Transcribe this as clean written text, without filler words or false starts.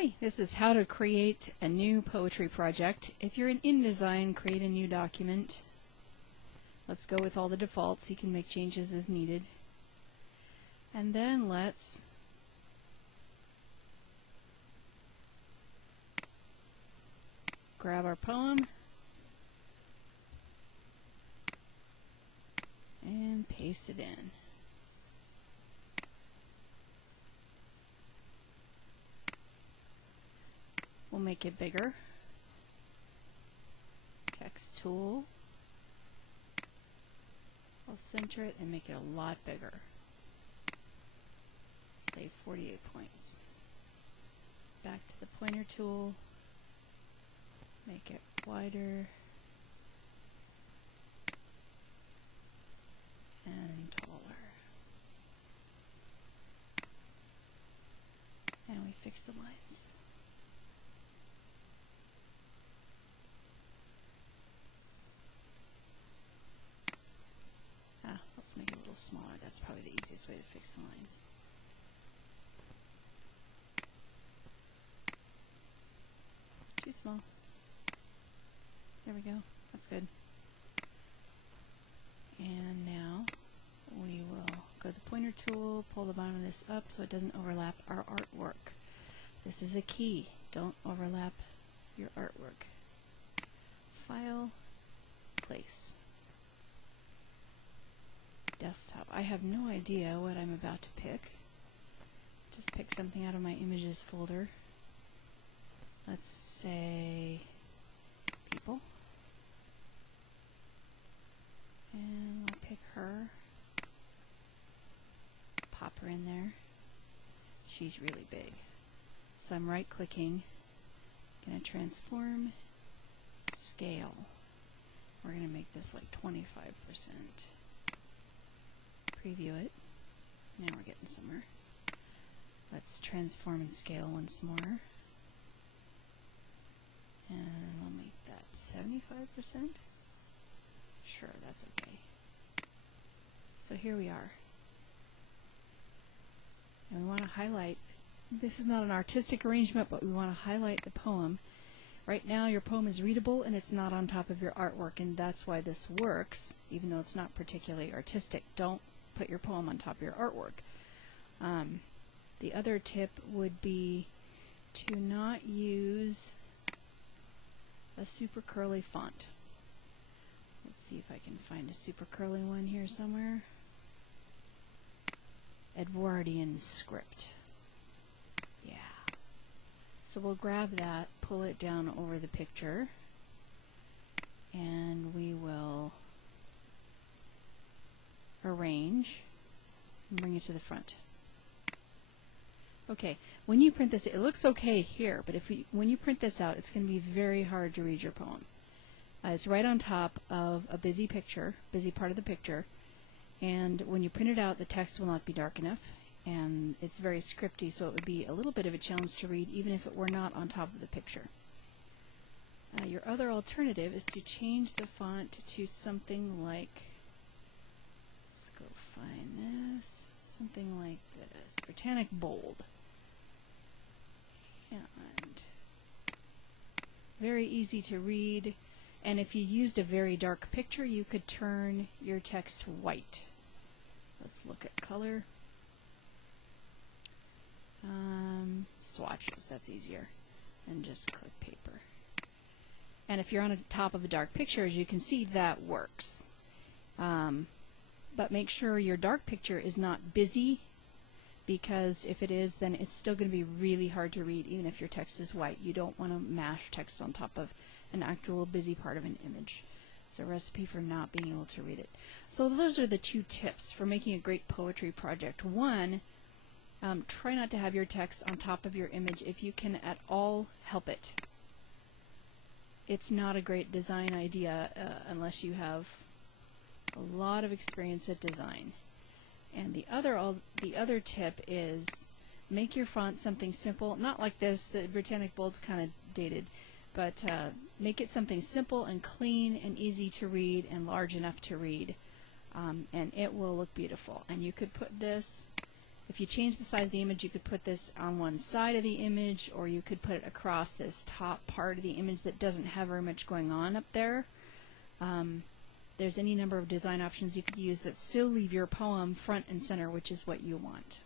Hey, this is how to create a new poetry project. If you're in InDesign, create a new document. Let's go with all the defaults. You can make changes as needed. And then let's grab our poem and paste it in. We'll make it bigger. Text tool. I'll center it and make it a lot bigger. Say 48 points. Back to the pointer tool. Make it wider and taller. And we fix the lines. Let's make it a little smaller. That's probably the easiest way to fix the lines. Too small. There we go. That's good. And now we will go to the pointer tool, pull the bottom of this up so it doesn't overlap our artwork. This is a key. Don't overlap your artwork. File, place. Desktop. I have no idea what I'm about to pick. Just pick something out of my images folder. Let's say people. And I'll pick her. Pop her in there. She's really big. So I'm right clicking. Gonna transform, scale. We're gonna make this like 25%. Preview it. Now we're getting somewhere. Let's transform and scale once more. And we'll make that 75%. Sure, that's okay. So here we are. And we want to highlight, this is not an artistic arrangement, but we want to highlight the poem. Right now your poem is readable and it's not on top of your artwork, and that's why this works, even though it's not particularly artistic. Don't put your poem on top of your artwork. The other tip would be to not use a super curly font. Let's see if I can find a super curly one here somewhere. Edwardian script. Yeah. So we'll grab that, pull it down over the picture, and we will arrange and bring it to the front. Okay, when you print this, it looks okay here, but when you print this out, it's going to be very hard to read your poem. It's right on top of a busy picture, busy part of the picture, and when you print it out, the text will not be dark enough, and it's very scripty, so it would be a little bit of a challenge to read, even if it were not on top of the picture. Your other alternative is to change the font to something like, let's go find this, something like this, Britannic Bold. And very easy to read, and if you used a very dark picture, you could turn your text white. Let's look at color. Swatches, that's easier, and just click paper. And if you're on the top of a dark picture, as you can see, that works. But make sure your dark picture is not busy, because if it is, then it's still going to be really hard to read, even if your text is white. You don't want to mash text on top of an actual busy part of an image. It's a recipe for not being able to read it. So those are the two tips for making a great poetry project. One, try not to have your text on top of your image if you can at all help it. It's not a great design idea unless you have a lot of experience at design. And the other tip is make your font something simple, not like this. The Britannic Bold's kind of dated, but make it something simple and clean and easy to read and large enough to read, and it will look beautiful. And you could put this If you change the size of the image, you could put this on one side of the image, or you could put it across this top part of the image that doesn't have very much going on up there. There's any number of design options you could use that still leave your poem front and center, which is what you want.